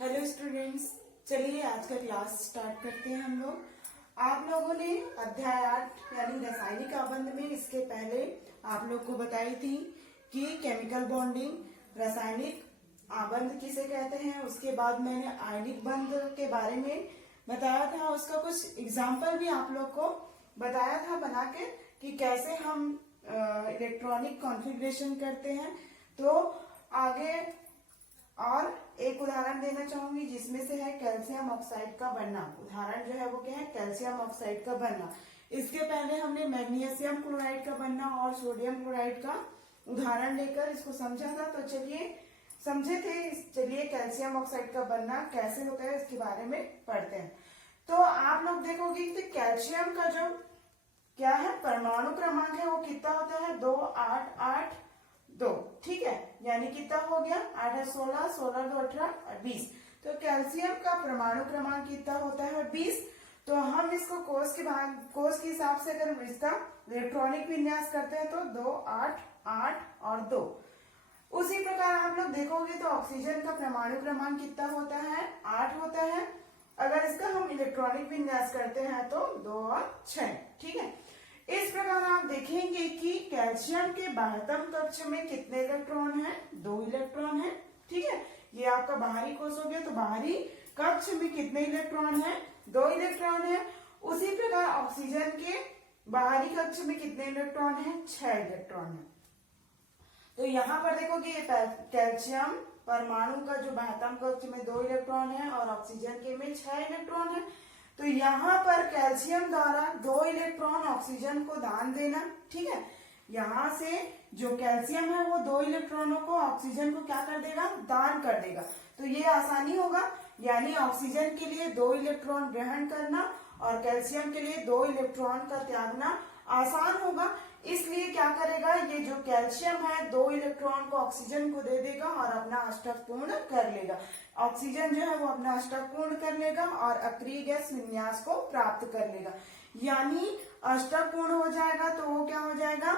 Hello students, चलिए आज का क्लास स्टार्ट करते हैं हम लोग। आप लोगों ने अध्याय 8 यानी रासायनिक आबंध में इसके पहले आप लोग को बताई थी कि केमिकल बॉन्डिंग रासायनिक आबंध किसे कहते हैं। उसके बाद मैंने आयनिक बंध के बारे में बताया था, उसका कुछ एग्जाम्पल भी आप लोग को बताया था बना के कि कैसे हम इलेक्ट्रॉनिक कॉन्फ़िगरेशन करते हैं। तो आगे और एक उदाहरण देना चाहूंगी जिसमें से है कैल्शियम ऑक्साइड का बनना। उदाहरण जो है वो क्या है, कैल्शियम ऑक्साइड का बनना। इसके पहले हमने मैग्नीशियम क्लोराइड का बनना और सोडियम क्लोराइड का उदाहरण लेकर इसको समझा था। तो चलिए समझे थे, चलिए कैल्शियम ऑक्साइड का बनना कैसे होता है इसके बारे में पढ़ते हैं। तो आप लोग देखोगे कि कैल्शियम का जो क्या है परमाणु क्रमांक है वो कितना होता है, 2 8 8 2। ठीक है, यानी कितना हो गया, 8 है 16, 16 2 18 20। तो कैल्शियम का परमाणु क्रमांक कितना होता है, 20। तो हम इसको कोष के हिसाब से अगर इसका इलेक्ट्रॉनिक विन्यास करते हैं तो 2 8 8 और 2। उसी प्रकार आप लोग देखोगे तो ऑक्सीजन का परमाणु क्रमांक कितना होता है, 8 होता है। अगर इसका हम इलेक्ट्रॉनिक विन्यास करते हैं तो 2 और 6। ठीक है, इस प्रकार आप देखेंगे कि कैल्शियम के बाह्यतम कक्ष में कितने इलेक्ट्रॉन हैं, 2 इलेक्ट्रॉन हैं। ठीक है, ये आपका बाहरी कोष हो गया। तो बाहरी कक्ष में कितने इलेक्ट्रॉन हैं, 2 इलेक्ट्रॉन हैं। उसी प्रकार ऑक्सीजन के बाहरी कक्ष में कितने इलेक्ट्रॉन हैं, 6 इलेक्ट्रॉन हैं। तो यहाँ पर देखोगे ये कैल्शियम परमाणु का जो बाह्यतम कक्ष में 2 इलेक्ट्रॉन है और ऑक्सीजन के में 6 इलेक्ट्रॉन है। तो यहाँ पर कैल्शियम द्वारा 2 इलेक्ट्रॉन ऑक्सीजन को दान देना। ठीक है, यहाँ से जो कैल्शियम है वो 2 इलेक्ट्रॉनों को ऑक्सीजन को क्या कर देगा, दान कर देगा। तो ये आसानी होगा, यानी ऑक्सीजन के लिए 2 इलेक्ट्रॉन ग्रहण करना और कैल्शियम के लिए 2 इलेक्ट्रॉन का त्यागना आसान होगा। इसलिए क्या करेगा, ये जो कैल्शियम है 2 इलेक्ट्रॉन को ऑक्सीजन को दे देगा और अपना अष्टक पूर्ण कर लेगा। ऑक्सीजन जो है वो अपना अष्टक पूर्ण कर लेगा और अक्रिय गैस विन्यास को प्राप्त कर लेगा। यानी अष्टक पूर्ण हो जाएगा तो वो क्या हो जाएगा,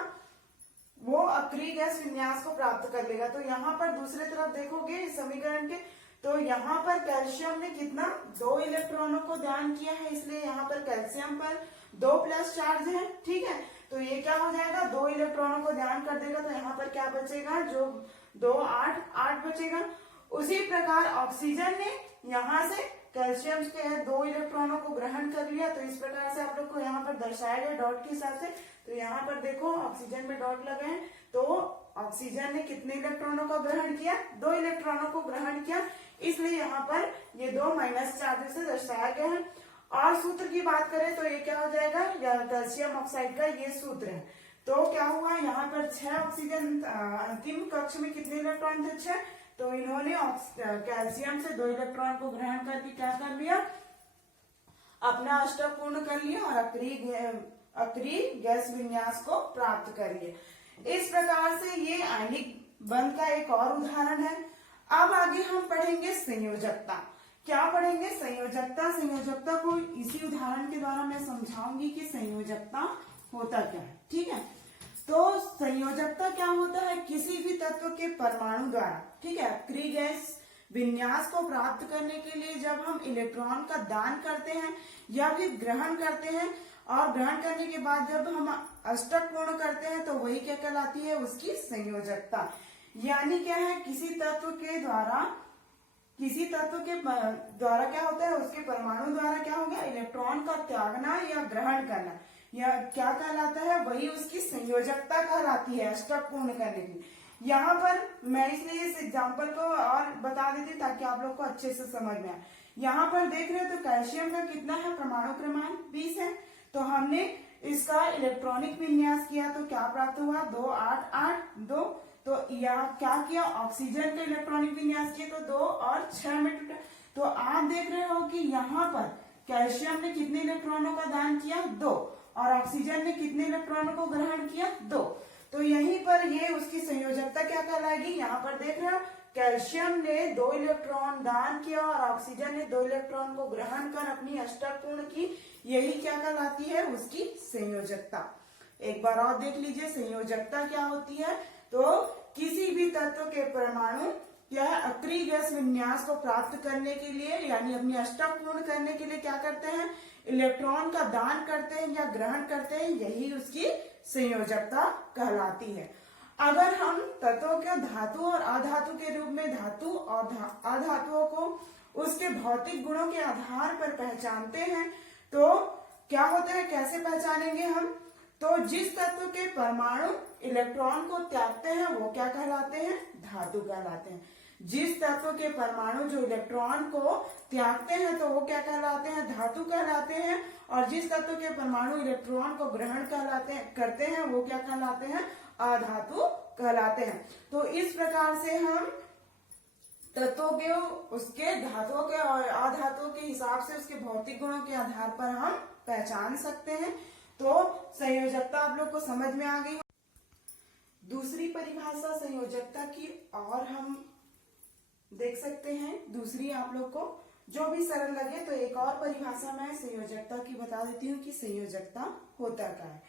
वो अक्रिय गैस विन्यास को प्राप्त कर लेगा। तो यहाँ पर दूसरे तरफ देखोगे इस समीकरण के, तो यहाँ पर कैल्शियम ने कितना, 2 इलेक्ट्रॉनों को दान किया है, इसलिए यहाँ पर कैल्शियम पर 2 प्लस चार्ज है। ठीक है, तो ये क्या हो जाएगा, 2 इलेक्ट्रॉनों को दान कर देगा। तो यहाँ पर क्या बचेगा, जो 2 8 8 बचेगा। उसी प्रकार ऑक्सीजन ने यहाँ से कैल्शियम के 2 इलेक्ट्रॉनों को ग्रहण कर लिया। तो इस प्रकार से आप लोग को यहाँ पर दर्शाया गया डॉट के हिसाब से। तो यहाँ पर देखो ऑक्सीजन में डॉट लगे हैं, तो ऑक्सीजन ने कितने इलेक्ट्रॉनों को ग्रहण किया, 2 इलेक्ट्रॉनों को ग्रहण किया, इसलिए यहाँ पर ये 2 माइनस चार्ज से दर्शाया गया है। और सूत्र की बात करें तो ये क्या हो जाएगा, कैल्शियम ऑक्साइड का ये सूत्र है। तो क्या हुआ, यहाँ पर 6 ऑक्सीजन अंतिम कक्ष में कितने इलेक्ट्रॉन थे, 6। तो इन्होंने कैल्शियम से 2 इलेक्ट्रॉन को ग्रहण करके क्या कर लिया, अपना अष्टक पूर्ण कर लिया और अक्रिय गैस विन्यास को प्राप्त कर लिया। इस प्रकार से ये आयनिक बंध का एक और उदाहरण है। अब आगे हम पढ़ेंगे संयोजकता। क्या पढ़ेंगे, संयोजकता। संयोजकता को इसी उदाहरण के द्वारा मैं समझाऊंगी कि संयोजकता होता क्या है। ठीक है, तो संयोजकता क्या होता है, किसी भी तत्व के परमाणु द्वारा, ठीक है, अक्रिय गैस विन्यास को प्राप्त करने के लिए जब हम इलेक्ट्रॉन का दान करते हैं या फिर ग्रहण करते हैं, और ग्रहण करने के बाद जब हम अष्टक पूर्ण करते हैं तो वही क्या कहलाती है, उसकी संयोजकता। यानी क्या है, किसी तत्व के द्वारा क्या होता है, उसके परमाणु द्वारा क्या हो गया, इलेक्ट्रॉन का त्यागना या ग्रहण करना, या क्या कहलाता है, वही उसकी संयोजकता कहलाती है अष्टक पूर्ण करने की। यहाँ पर मैं इसलिए इस एग्जाम्पल को और बता देती ताकि आप लोग को अच्छे से समझ में आए। यहाँ पर देख रहे हो तो कैल्शियम का कितना है, परमाणु क्रमांक 20 है। तो हमने इसका इलेक्ट्रॉनिक विन्यास किया तो क्या प्राप्त हुआ, 2 8 8 2। तो यहाँ क्या किया, ऑक्सीजन का इलेक्ट्रॉनिक विन्यास किया तो 2 और 6 में टूटा। तो आप देख रहे हो कि यहाँ पर कैल्शियम ने कितने इलेक्ट्रॉनों का दान किया, 2, और ऑक्सीजन ने कितने इलेक्ट्रॉनों को ग्रहण किया, 2। तो यहीं पर ये उसकी संयोजकता क्या कहलाएगी, यहाँ पर देख रहे हो कैल्शियम ने 2 इलेक्ट्रॉन दान किया और ऑक्सीजन ने 2 इलेक्ट्रॉन को ग्रहण कर अपनी अष्टक पूर्ण की, यही क्या कहलाती है, उसकी संयोजकता। एक बार और देख लीजिए संयोजकता क्या होती है। तो किसी भी तत्व के परमाणु क्या है, अक्रिय गैस विन्यास को प्राप्त करने के लिए यानी अपनी अष्टक पूर्ण करने के लिए क्या करते हैं, इलेक्ट्रॉन का दान करते हैं या ग्रहण करते हैं, यही उसकी संयोजकता कहलाती है। अगर हम तत्वों के धातु और अधातु के रूप में धातु और अधातुओं को उसके भौतिक गुणों के आधार पर पहचानते हैं तो क्या होता है, कैसे पहचानेंगे हम, तो जिस तत्व के परमाणु इलेक्ट्रॉन को त्यागते हैं वो क्या कहलाते हैं, धातु कहलाते हैं। जिस तत्व के परमाणु जो इलेक्ट्रॉन को त्यागते हैं तो वो क्या कहलाते हैं, धातु कहलाते हैं। और जिस तत्व के परमाणु इलेक्ट्रॉन को ग्रहण करते हैं वो क्या कहलाते हैं, अधातु कहलाते हैं। तो इस प्रकार से हम तत्वों के उसके धातुओं के और अधातुओं के हिसाब से उसके भौतिक गुणों के आधार पर हम पहचान सकते हैं। तो संयोजकता आप लोग को समझ में आ गई। दूसरी परिभाषा संयोजकता की और हम देख सकते हैं, दूसरी आप लोग को जो भी सरल लगे तो एक और परिभाषा मैं संयोजकता की बता देती हूँ कि संयोजकता होता क्या है।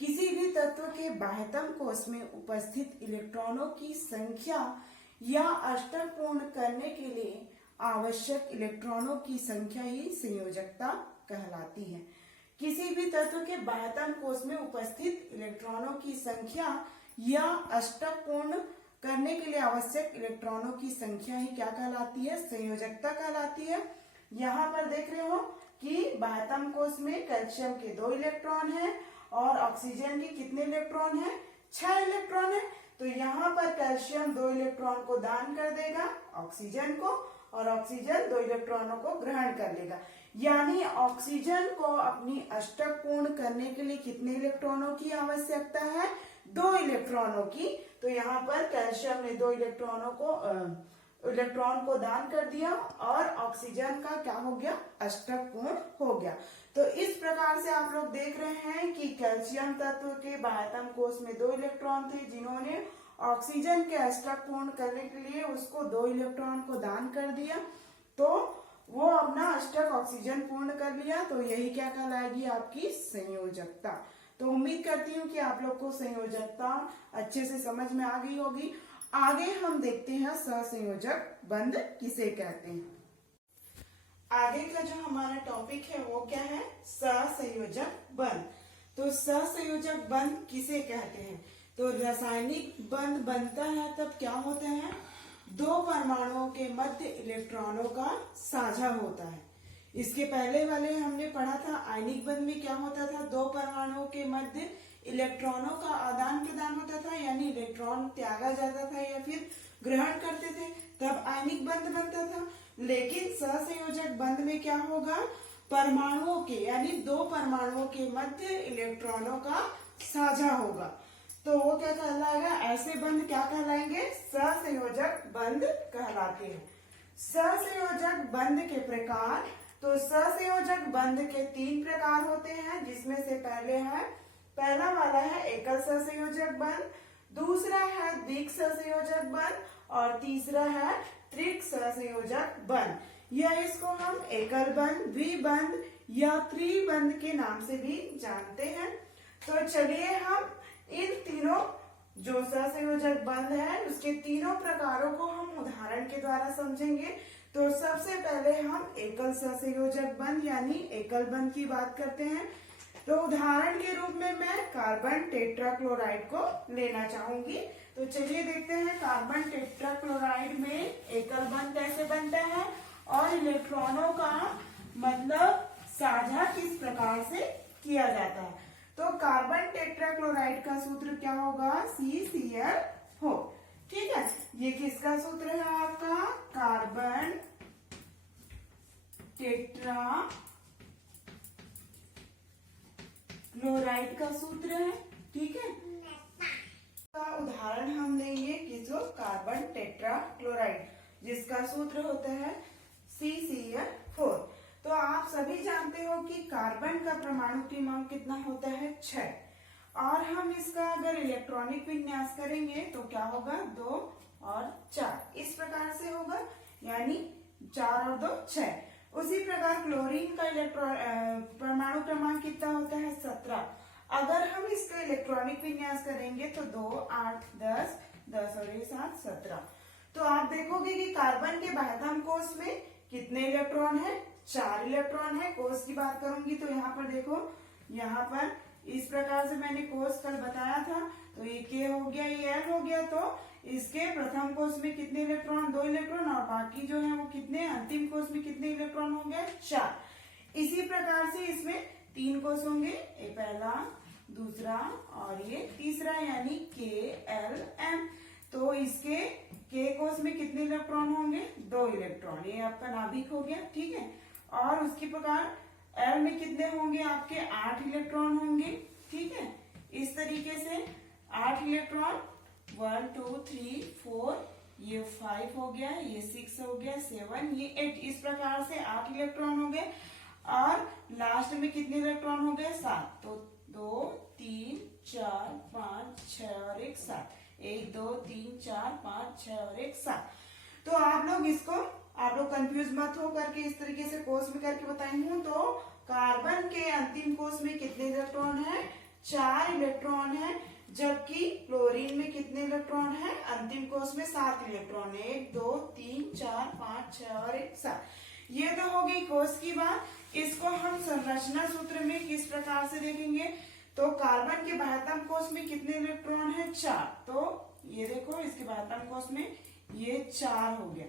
किसी भी तत्व के बाह्यतम कोश में उपस्थित इलेक्ट्रॉनों की संख्या या अष्टक पूर्ण करने के लिए आवश्यक इलेक्ट्रॉनों की संख्या ही संयोजकता कहलाती है। किसी भी तत्व के बाह्यतम कोश में उपस्थित इलेक्ट्रॉनों की संख्या या अष्टक पूर्ण करने के लिए आवश्यक इलेक्ट्रॉनों की संख्या ही क्या कहलाती है, संयोजकता कहलाती है। यहाँ पर देख रहे हो कि बाह्यतम कोश में कैल्शियम के 2 इलेक्ट्रॉन हैं और ऑक्सीजन के कितने इलेक्ट्रॉन हैं, 6 इलेक्ट्रॉन है। तो यहाँ पर कैल्शियम 2 इलेक्ट्रॉन को दान कर देगा ऑक्सीजन को और ऑक्सीजन 2 इलेक्ट्रॉनों को ग्रहण कर लेगा। यानी ऑक्सीजन को अपनी अष्टक पूर्ण करने के लिए कितने इलेक्ट्रॉनों की आवश्यकता है, 2 इलेक्ट्रॉनों की। तो यहाँ पर कैल्शियम ने 2 इलेक्ट्रॉन को दान कर दिया और ऑक्सीजन का क्या हो गया, अष्टक पूर्ण हो गया। तो इस प्रकार से आप लोग देख रहे हैं कि कैल्शियम तत्व के बाह्यतम कोश में 2 इलेक्ट्रॉन थे जिन्होंने ऑक्सीजन के अष्टक पूर्ण करने के लिए उसको 2 इलेक्ट्रॉन को दान कर दिया, तो वो अपना अष्टक ऑक्सीजन पूर्ण कर लिया। तो यही क्या कहलाएगी, आपकी संयोजकता। तो उम्मीद करती हूँ कि आप लोग को संयोजकता अच्छे से समझ में आ गई होगी। आगे हम देखते हैं सहसंयोजक बंध किसे कहते हैं। आगे का जो हमारा टॉपिक है वो क्या है, सहसंयोजक बंध। तो सहसंयोजक बंध किसे कहते हैं, तो रासायनिक बंध बनता है तब क्या होता है, 2 परमाणुओं के मध्य इलेक्ट्रॉनों का साझा होता है। इसके पहले वाले हमने पढ़ा था आयनिक बंध में क्या होता था, 2 परमाणुओं के मध्य इलेक्ट्रॉनों का आदान प्रदान होता था, यानी इलेक्ट्रॉन त्यागा जाता था या फिर ग्रहण करते थे, तब आयनिक बंध बनता था। लेकिन सहसंयोजक बंध में क्या होगा, परमाणुओं के यानी 2 परमाणुओं के मध्य इलेक्ट्रॉनों का साझा होगा। तो वो क्या कहलाएगा, ऐसे बंध क्या कहलाएंगे, सहसंयोजक बंध कहलाते हैं। सहसंयोजक बंध के प्रकार, तो सहसंयोजक बंध के 3 प्रकार होते हैं, जिसमें से पहला वाला है एकल सहसंयोजक बंध, दूसरा है द्विक सहसंयोजक बंध और तीसरा है त्रिक सहसंयोजक बंध। या इसको हम एकल बंध, द्विबंध या त्रिबंध के नाम से भी जानते हैं। तो चलिए हम इन तीनों जो सहसंयोजक बंध है उसके तीनों प्रकारों को हम उदाहरण के द्वारा समझेंगे। तो सबसे पहले हम एकल सहसंयोजक बंध यानी एकल बंध की बात करते हैं। तो उदाहरण के रूप में मैं कार्बन टेट्राक्लोराइड को लेना चाहूंगी। तो चलिए देखते हैं कार्बन टेट्राक्लोराइड में एकल बंध कैसे बनता है और इलेक्ट्रॉनों का मतलब साझा किस प्रकार से किया जाता है। तो कार्बन टेट्राक्लोराइड का सूत्र क्या होगा, CCl हो। ठीक है, ये किसका सूत्र है आपका, कार्बन टेट्राक्लोराइड का सूत्र है। ठीक है, का उदाहरण हम लेंगे किसको, कार्बन टेट्राक्लोराइड, जिसका सूत्र होता है CCl4। तो आप सभी जानते हो कि कार्बन का परमाणु क्रमांक कितना होता है, 6। और हम इसका अगर इलेक्ट्रॉनिक विन्यास करेंगे तो क्या होगा, 2 और 4 इस प्रकार से होगा, यानी 4 और 2 6। उसी प्रकार क्लोरीन का परमाणु क्रमांक कितना होता है, 17। अगर हम इसका इलेक्ट्रॉनिक विन्यास करेंगे तो 2 8 10 10 और 7 17। तो आप देखोगे कि कार्बन के बाह्यतम कोष में कितने इलेक्ट्रॉन है, 4 इलेक्ट्रॉन है। कोष की बात करूंगी तो यहाँ पर देखो, यहाँ पर इस प्रकार से मैंने कोष कल बताया था, तो ये के हो गया, ये एल हो गया, तो इसके प्रथम कोष में कितने इलेक्ट्रॉन, 2 इलेक्ट्रॉन, और बाकी जो है वो कितने, अंतिम कोष में कितने इलेक्ट्रॉन हो गए, 4। इसी प्रकार से इसमें 3 कोष होंगे, एक पहला, दूसरा और ये तीसरा, यानी के एल एम। तो इसके के कोष में कितने इलेक्ट्रॉन होंगे, 2 इलेक्ट्रॉन, ये आपका नाभिक हो गया, ठीक है। और उसकी प्रकार एल में कितने होंगे, आपके 8 इलेक्ट्रॉन होंगे, ठीक है। इस तरीके से 8 इलेक्ट्रॉन, 1 2 3 4, ये 5 हो गया, ये 6 हो गया, 7, ये 8, इस प्रकार से 8 इलेक्ट्रॉन हो गए। और लास्ट में कितने इलेक्ट्रॉन हो गए, 7। तो 2 3 4 5 6 और 1 7, 1 2 3 4 5 6 और 1 7। तो आप लोग कंफ्यूज मत हो करके इस तरीके से कोष में करके बताई हूँ। तो कार्बन के अंतिम कोष में कितने इलेक्ट्रॉन है, 4 इलेक्ट्रॉन है, जबकि क्लोरीन में कितने इलेक्ट्रॉन है, अंतिम कोष में 7 इलेक्ट्रॉन है, 1 2 3 4 5 6 और 1 7। ये तो हो गई कोष की बात। इसको हम संरचना सूत्र में किस प्रकार से देखेंगे, तो कार्बन के बाह्यतम कोष में कितने इलेक्ट्रॉन है, 4। तो ये देखो, इसके बाह्यतम कोष में ये 4 हो गया।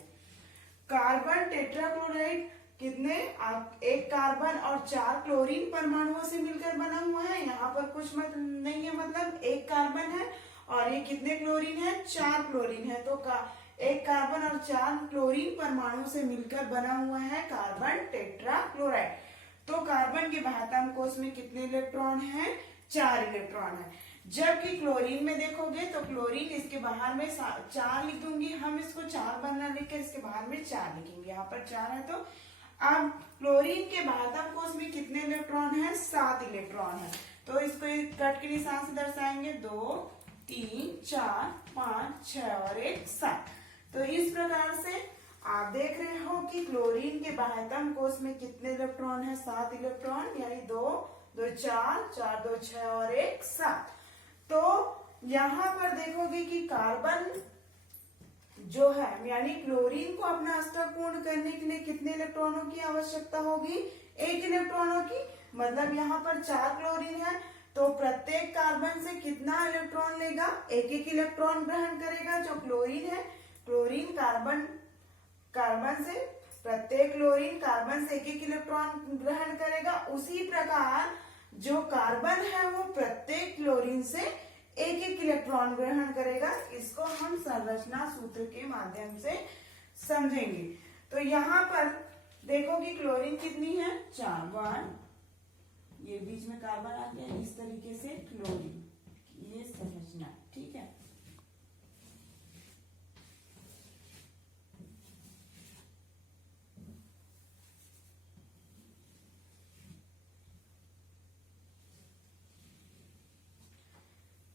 कार्बन टेट्राक्लोराइड कितने, एक कार्बन और 4 क्लोरीन परमाणुओं से मिलकर बना हुआ है। यहाँ पर कुछ मत नहीं है, मतलब एक कार्बन है और ये कितने क्लोरीन है, 4 क्लोरीन है। तो एक कार्बन और 4 क्लोरीन परमाणु से मिलकर बना हुआ है कार्बन टेट्राक्लोराइड। तो कार्बन के बाह्यतम कोष में कितने इलेक्ट्रॉन है, 4 इलेक्ट्रॉन है। जबकि क्लोरीन में देखोगे तो क्लोरीन, इसके बाहर में 4 लिख दूंगी, हम इसको 4 बनना लिख कर इसके बाहर में 4 लिखेंगे, यहाँ पर 4 है। तो अब क्लोरीन के बाह्यतम कोष में कितने इलेक्ट्रॉन है, 7 इलेक्ट्रॉन है। तो इसको कट के निशान से दर्शाएंगे, 2 3 4 5 6 और 1 7। तो इस प्रकार से आप देख रहे हो कि क्लोरीन के बाह्यतम कोष में कितने इलेक्ट्रॉन है, 7 इलेक्ट्रॉन, यानी 2 2 4 4 2 6 और 1 7। तो यहाँ पर देखोगे कि कार्बन जो है, यानी क्लोरीन को अपना अष्टक पूर्ण करने के लिए कितने इलेक्ट्रॉनों की आवश्यकता होगी, 1 इलेक्ट्रॉनों की। मतलब यहाँ पर 4 क्लोरीन है, तो प्रत्येक कार्बन से कितना इलेक्ट्रॉन लेगा, 1 इलेक्ट्रॉन ग्रहण करेगा। जो क्लोरीन है, क्लोरीन कार्बन से, प्रत्येक क्लोरीन कार्बन से 1 इलेक्ट्रॉन ग्रहण करेगा। उसी प्रकार जो कार्बन है वो प्रत्येक क्लोरीन से 1 इलेक्ट्रॉन ग्रहण करेगा। इसको हम संरचना सूत्र के माध्यम से समझेंगे। तो यहाँ पर देखो कि क्लोरीन कितनी है, 4, 1, ये बीच में कार्बन आ गया, इस तरीके से क्लोरीन, ये संरचना, ठीक है।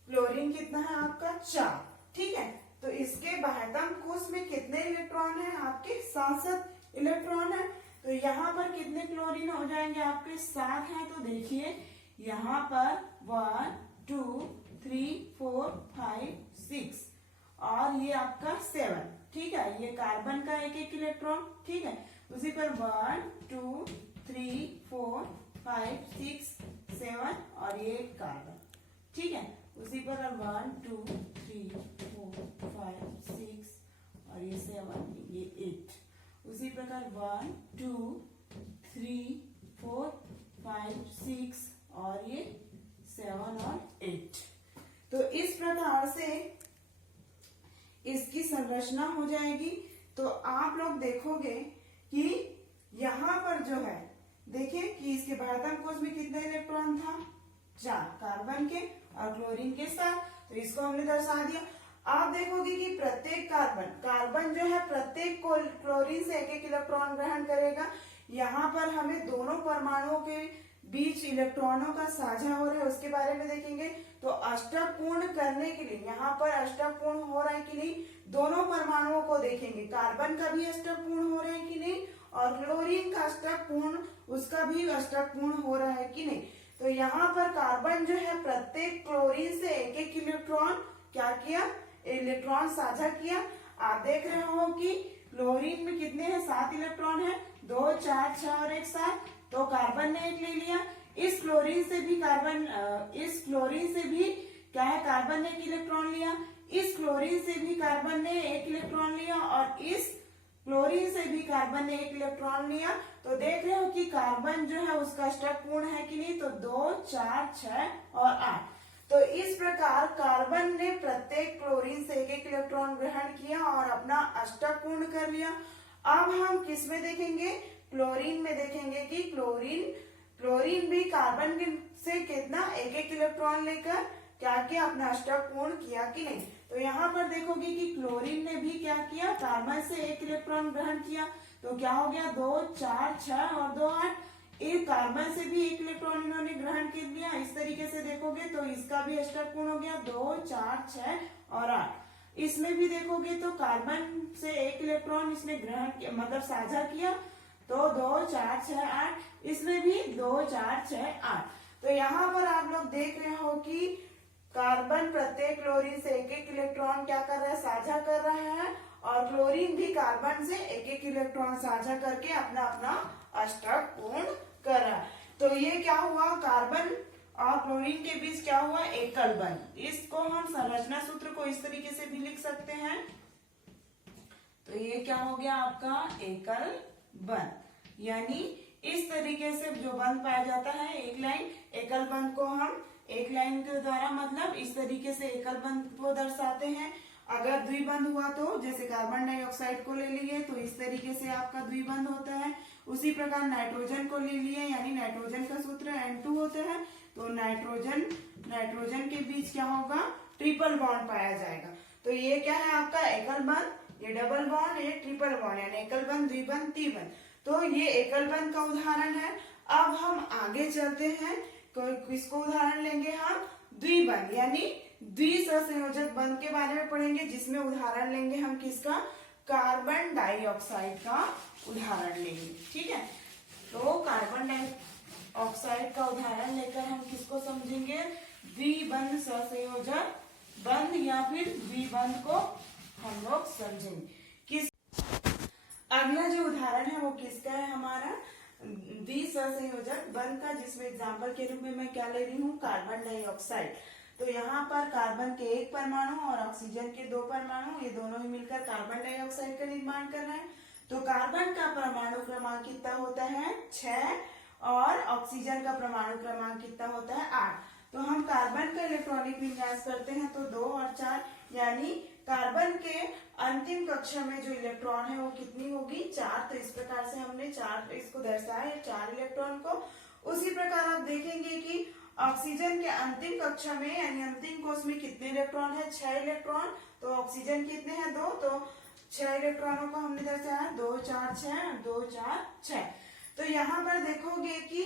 क्लोरीन कितना है आपका, 4, ठीक है। तो इसके बाह्यतम कोष में कितने इलेक्ट्रॉन है आपके, 7 इलेक्ट्रॉन है। तो यहाँ पर कितने क्लोरीन हो जाएंगे आपके, 7 है। तो देखिए यहाँ पर 1 2 3 4 5 6 और ये आपका 7, ठीक है। ये कार्बन का 1 इलेक्ट्रॉन, ठीक है। उसी पर 1 2 3 4 5 6 7 और ये कार्बन, ठीक है। उसी पर 1 2 3 4 5 6 और ये 7, ये 8। उसी प्रकार 1 2 3 4 5 6 और ये 7 और 8। तो इस प्रकार से इसकी संरचना हो जाएगी। तो आप लोग देखोगे कि यहाँ पर जो है, देखिए कि इसके बाह्यतम कोष में कितने इलेक्ट्रॉन था, 4 कार्बन के और क्लोरीन के साथ। तो इसको हमने दर्शा दिया। आप देखोगे कि प्रत्येक कार्बन जो है प्रत्येक क्लोरीन से 1 इलेक्ट्रॉन ग्रहण करेगा। यहाँ पर हमें दोनों परमाणुओं के बीच इलेक्ट्रॉनों का साझा हो रहा है, उसके बारे में देखेंगे। तो अष्टक पूर्ण करने के लिए यहाँ पर अष्टक पूर्ण हो रहा है कि नहीं, दोनों परमाणुओं को देखेंगे। कार्बन का भी अष्टक पूर्ण हो रहा है कि नहीं, और क्लोरीन का अष्टक पूर्ण, उसका भी अष्टक पूर्ण हो रहा है कि नहीं। तो यहाँ पर कार्बन जो है प्रत्येक क्लोरीन से 1 इलेक्ट्रॉन क्या किया, इलेक्ट्रॉन साझा किया। आप देख रहे हो कि क्लोरीन में कितने हैं, 7 इलेक्ट्रॉन है, 2 4 6 और 1 7। तो कार्बन ने एक ले लिया। इस क्लोरीन से भी क्या है, कार्बन ने 1 इलेक्ट्रॉन लिया। इस क्लोरीन से भी कार्बन ने 1 इलेक्ट्रॉन लिया और इस क्लोरीन से भी कार्बन ने 1 इलेक्ट्रॉन लिया। तो देख रहे हो कि कार्बन जो है उसका अष्टक पूर्ण है कि नहीं, तो 2 4 6 और 8। तो इस प्रकार कार्बन ने प्रत्येक क्लोरीन से 1 एक ग्रहण किया और अपना अष्टक पूर्ण कर लिया। अब हम किस में देखेंगे, क्लोरीन में देखेंगे कि क्लोरीन भी कार्बन से कितना 1 इलेक्ट्रॉन लेकर क्या किया, अपना अष्टक पूर्ण किया कि नहीं। तो यहाँ पर देखोगे कि क्लोरीन ने भी क्या किया, कार्बन से 1 इलेक्ट्रॉन ग्रहण किया। तो क्या हो गया, 2 4 6 और 2 8। एक कार्बन से भी 1 इलेक्ट्रॉन इन्होंने ग्रहण कर लिया। इस तरीके से देखोगे तो इसका भी अष्टक पूर्ण हो गया, 2 4 6 और 8। इसमें भी देखोगे तो कार्बन से 1 इलेक्ट्रॉन इसने ग्रहण किया, मतलब साझा किया, तो 2 4 6 8। इसमें भी 2 4 6 8। तो यहाँ पर आप लोग देख रहे हो कि कार्बन प्रत्येक क्लोरीन से 1 इलेक्ट्रॉन क्या कर रहा है, साझा कर रहा है, और क्लोरीन भी कार्बन से 1 इलेक्ट्रॉन साझा करके अपना अपना अष्टक पूर्ण कर रहा है। तो ये क्या हुआ, कार्बन और क्लोरीन के बीच क्या हुआ, एकल बंध। इसको हम संरचना सूत्र को इस तरीके से भी लिख सकते हैं। तो ये क्या हो गया आपका एकल बंध, यानी इस तरीके से जो बंध पाया जाता है एक लाइन, एकल बंध को हम एक लाइन के द्वारा मतलब इस तरीके से एकल बंध को दर्शाते हैं। अगर द्विबंध हुआ तो जैसे कार्बन डाइऑक्साइड को ले लिए तो इस तरीके से आपका द्विबंध होता है। उसी प्रकार नाइट्रोजन को ले लिए, यानी नाइट्रोजन का सूत्र N2 होता है, तो नाइट्रोजन के बीच क्या होगा, ट्रिपल बॉन्ड पाया जाएगा। तो ये क्या है आपका एकल बंध, ये डबल बॉन्ड, ये ट्रिपल बॉन्ड, यानी एकल बंध, द्विबंध, त्रिबंध। तो ये एकल बंध का उदाहरण है। अब हम आगे चलते हैं, किसको उदाहरण लेंगे हम, द्विबंध यानी द्विसंयोजक बंध के बारे में पढ़ेंगे, जिसमें उदाहरण लेंगे हम किसका, कार्बन डाइऑक्साइड का उदाहरण लेंगे। ठीक है, तो कार्बन डाइऑक्साइड का उदाहरण लेकर हम किसको समझेंगे, द्विबंध सहसंयोजक बंध या फिर द्विबंध को हम लोग समझेंगे। अगला जो उदाहरण है वो किसका है, हमारा द्विसंयोजक बंध का, जिसमें एग्जाम्पल के रूप में मैं क्या ले रही हूँ, कार्बन डाइऑक्साइड। तो यहाँ पर कार्बन के 1 परमाणु और ऑक्सीजन के 2 परमाणु, ये दोनों ही मिलकर कार्बन डाइऑक्साइड का निर्माण कर रहे हैं। तो कार्बन का परमाणु क्रमांक कितना होता है, 6, और ऑक्सीजन का परमाणु क्रमांक कितना होता है, 8। तो हम कार्बन का इलेक्ट्रॉनिक विन्यास करते हैं तो 2 और 4, यानी कार्बन के अंतिम कक्षा में जो इलेक्ट्रॉन है वो कितनी होगी, 4। तो इस प्रकार से हमने 4 इसको दर्शाया, 4 इलेक्ट्रॉन को। उसी प्रकार आप देखेंगे कि ऑक्सीजन के अंतिम कक्षा में यानी अंतिम कोष में कितने इलेक्ट्रॉन है, 6 इलेक्ट्रॉन। तो ऑक्सीजन कितने हैं, 2, तो 6 इलेक्ट्रॉनों को हमने दर्शाया, 2 4 6, 2 4 6। तो यहाँ पर देखोगे कि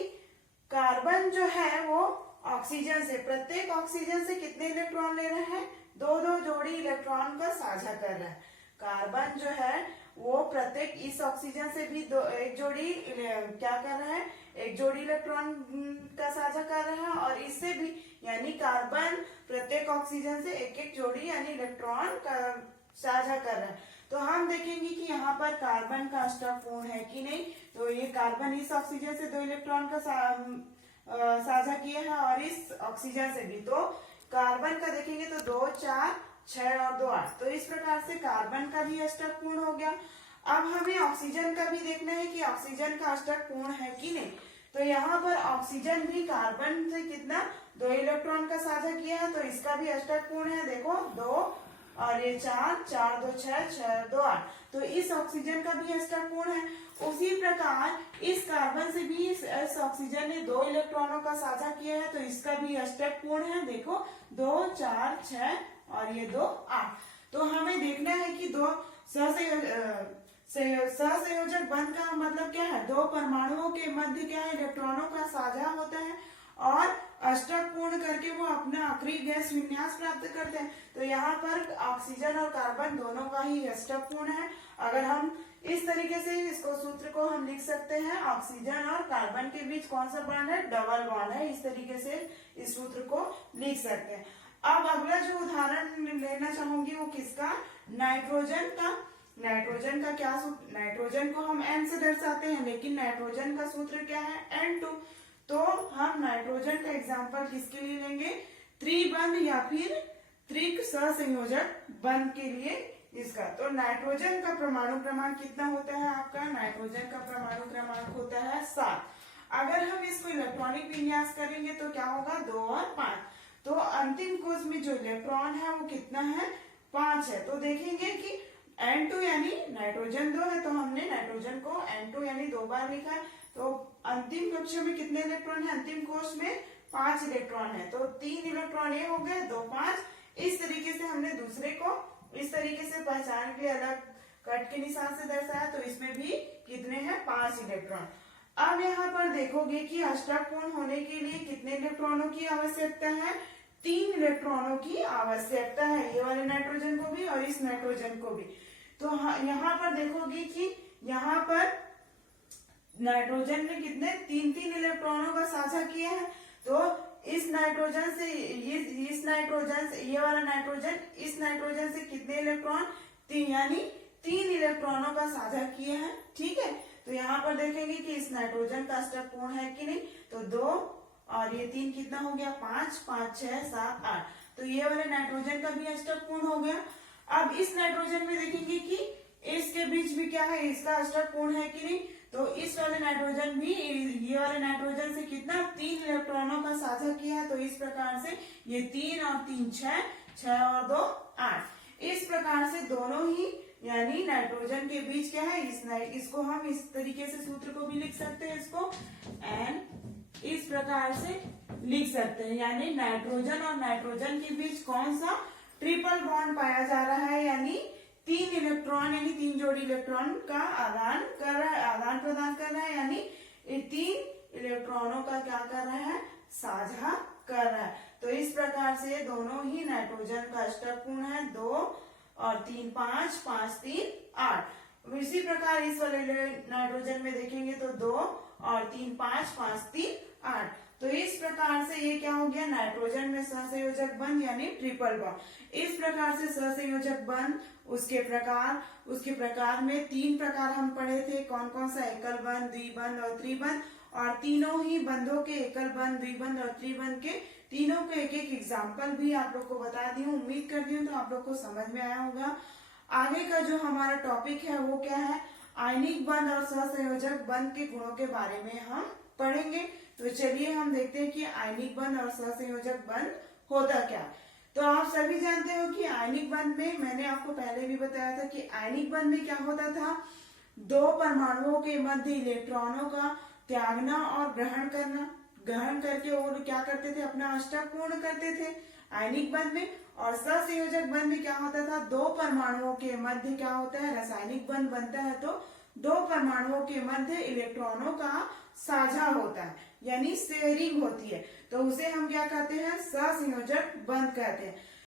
कार्बन जो है वो ऑक्सीजन से, प्रत्येक ऑक्सीजन से कितने इलेक्ट्रॉन ले रहे हैं, 2 जोड़ी इलेक्ट्रॉन का साझा कर रहा है। कार्बन जो है वो प्रत्येक इस ऑक्सीजन से भी एक जोड़ी क्या कर रहा है, एक जोड़ी इलेक्ट्रॉन का साझा कर रहा है, और इससे भी यानी कार्बन प्रत्येक ऑक्सीजन से 1 जोड़ी यानी इलेक्ट्रॉन का साझा कर रहा है। तो हम देखेंगे कि यहाँ पर कार्बन का अष्टक पूर्ण है कि नहीं। तो ये कार्बन इस ऑक्सीजन से 2 इलेक्ट्रॉन का साझा किया है और इस ऑक्सीजन से भी। तो कार्बन का देखेंगे तो 2 4 6 और 2 8। तो इस प्रकार से कार्बन का भी अष्टक पूर्ण हो गया। अब हमें ऑक्सीजन का भी देखना है कि ऑक्सीजन का अष्टक पूर्ण है कि नहीं। तो यहाँ पर ऑक्सीजन भी कार्बन से कितना, 2 इलेक्ट्रॉन का साझा किया है, तो इसका भी अष्टक पूर्ण है। देखो 2 और ये 4 4 2 6 6 2 8। तो इस ऑक्सीजन का भी अष्टक पूर्ण है। उसी प्रकार इस कार्बन से भी इस ऑक्सीजन ने 2 इलेक्ट्रॉनों का साझा किया है, तो इसका भी अष्टक पूर्ण है। देखो 2 4 6 और ये 2 8। तो हमें देखना है कि 2 सहसंयोजक बंध का मतलब क्या है, 2 परमाणुओं के मध्य क्या है, इलेक्ट्रॉनों का साझा होता है और अष्टक पूर्ण करके वो अपना आखिरी गैस विन्यास प्राप्त करते हैं। तो यहाँ पर ऑक्सीजन और कार्बन दोनों का ही अष्टक पूर्ण है। अगर हम इस तरीके से इसको सूत्र को हम लिख सकते हैं, ऑक्सीजन और कार्बन के बीच कौन सा बॉन्ड है, डबल बॉन्ड है। इस तरीके से इस सूत्र को लिख सकते हैं। अब अगला जो उदाहरण लेना चाहूंगी वो किसका, नाइट्रोजन का क्या सूत्र, नाइट्रोजन को हम N से दर्शाते हैं, लेकिन नाइट्रोजन का सूत्र क्या है, N2। तो हम नाइट्रोजन का एग्जाम्पल किसके लिए लेंगे, त्रिबंध या फिर त्रिक सहसंयोजक बंध के लिए इसका। तो नाइट्रोजन का परमाणु क्रमांक कितना होता है आपका, नाइट्रोजन का परमाणु क्रमांक होता है 7। अगर हम इसको इलेक्ट्रॉनिक विन्यास करेंगे तो क्या होगा, 2 और 5। तो अंतिम कोश में जो इलेक्ट्रॉन है वो कितना है, 5 है। तो देखेंगे कि N2 यानी नाइट्रोजन 2 है, तो हमने नाइट्रोजन को N2 यानी 2 बार लिखा है। तो अंतिम कक्षा में कितने इलेक्ट्रॉन है, अंतिम कोश में 5 इलेक्ट्रॉन है। तो 3 इलेक्ट्रॉन ये हो गए, 2 5। इस तरीके से हमने दूसरे को इस तरीके से पहचान के अलग कट के निशान से दर्शाया। तो इसमें भी कितने हैं, 5 इलेक्ट्रॉन। अब यहाँ पर देखोगे कि अष्टक पूर्ण होने के लिए कितने इलेक्ट्रॉनों की आवश्यकता है, 3 इलेक्ट्रॉनों की आवश्यकता है, ये वाले नाइट्रोजन को भी और इस नाइट्रोजन को भी। तो यहाँ पर देखोगे कि यहाँ पर नाइट्रोजन ने कितने 3-3 इलेक्ट्रॉनों का साझा किया है। तो इस नाइट्रोजन से ये वाला नाइट्रोजन इस नाइट्रोजन से कितने इलेक्ट्रॉन, 3 यानी 3 इलेक्ट्रॉनों का साझा किया है। ठीक है, तो यहाँ पर देखेंगे कि इस नाइट्रोजन का अष्टक पूर्ण है कि नहीं। तो 2 और ये 3 कितना हो गया, 5 5 6 7 8। तो ये वाले नाइट्रोजन का भी अष्टक पूर्ण हो गया। अब इस नाइट्रोजन में देखेंगे कि इसके बीच भी क्या है, इसका अष्टक पूर्ण है कि नहीं। तो इस वाले नाइट्रोजन भी ये वाले नाइट्रोजन से कितना 3 इलेक्ट्रॉनों का साझा किया है। तो इस प्रकार से ये 3 और 3 6, 6 और 2 8। इस प्रकार से दोनों ही यानी नाइट्रोजन के बीच क्या है, इसको हम इस तरीके से सूत्र को भी लिख सकते हैं, इसको N इस प्रकार से लिख सकते हैं। यानी नाइट्रोजन और नाइट्रोजन के बीच कौन सा ट्रिपल बॉन्ड पाया जा रहा है, यानी 3 इलेक्ट्रॉन यानी 3 जोड़ी इलेक्ट्रॉन का आदान प्रदान कर रहा है, यानी 3 इलेक्ट्रॉनों का क्या कर रहा है, साझा कर रहा है। तो इस प्रकार से दोनों ही नाइट्रोजन का अष्टक पूर्ण है, 2 और 3 5 5 3 8। इसी प्रकार इस वाले नाइट्रोजन में देखेंगे तो 2 और 3 5 5 3 8। तो इस प्रकार से ये क्या हो गया, नाइट्रोजन में सहसंयोजक बंध यानी ट्रिपल बॉन्ड। इस प्रकार से सहसंयोजक बंध, उसके प्रकार में 3 प्रकार हम पढ़े थे, कौन कौन सा, एकल बंध, द्विबंध और त्रिबंध। और तीनों ही बंधों के, एकल बंध, द्विबंध और त्रिबंध के तीनों के एक एक एग्जाम्पल भी आप लोग को बता दी हूँ। उम्मीद करती हूँ तो आप लोग को समझ में आया होगा। आगे का जो हमारा टॉपिक है वो क्या है, आयनिक बंध और सहसंयोजक बंध के गुणों के बारे में हम पढ़ेंगे। तो चलिए हम देखते हैं कि आयनिक बंध और सहसंयोजक बंध होता क्या। तो आप सभी जानते हो कि आयनिक बंध में, मैंने आपको पहले भी बताया था कि आयनिक बंध में क्या होता था, 2 परमाणुओं के मध्य इलेक्ट्रॉनों का त्यागना और ग्रहण करके वो क्या करते थे, अपना अष्टक पूर्ण करते थे आयनिक बंध में। और सहसंयोजक बंध में क्या होता था, 2 परमाणुओं के मध्य क्या होता है, रासायनिक बंध बनता है तो 2 परमाणुओं के मध्य इलेक्ट्रॉनों का साझा होता है, यानी शेयरिंग होती है। तो उसे हम क्या कहते हैं, सहसंयोजक बंध कहते हैं।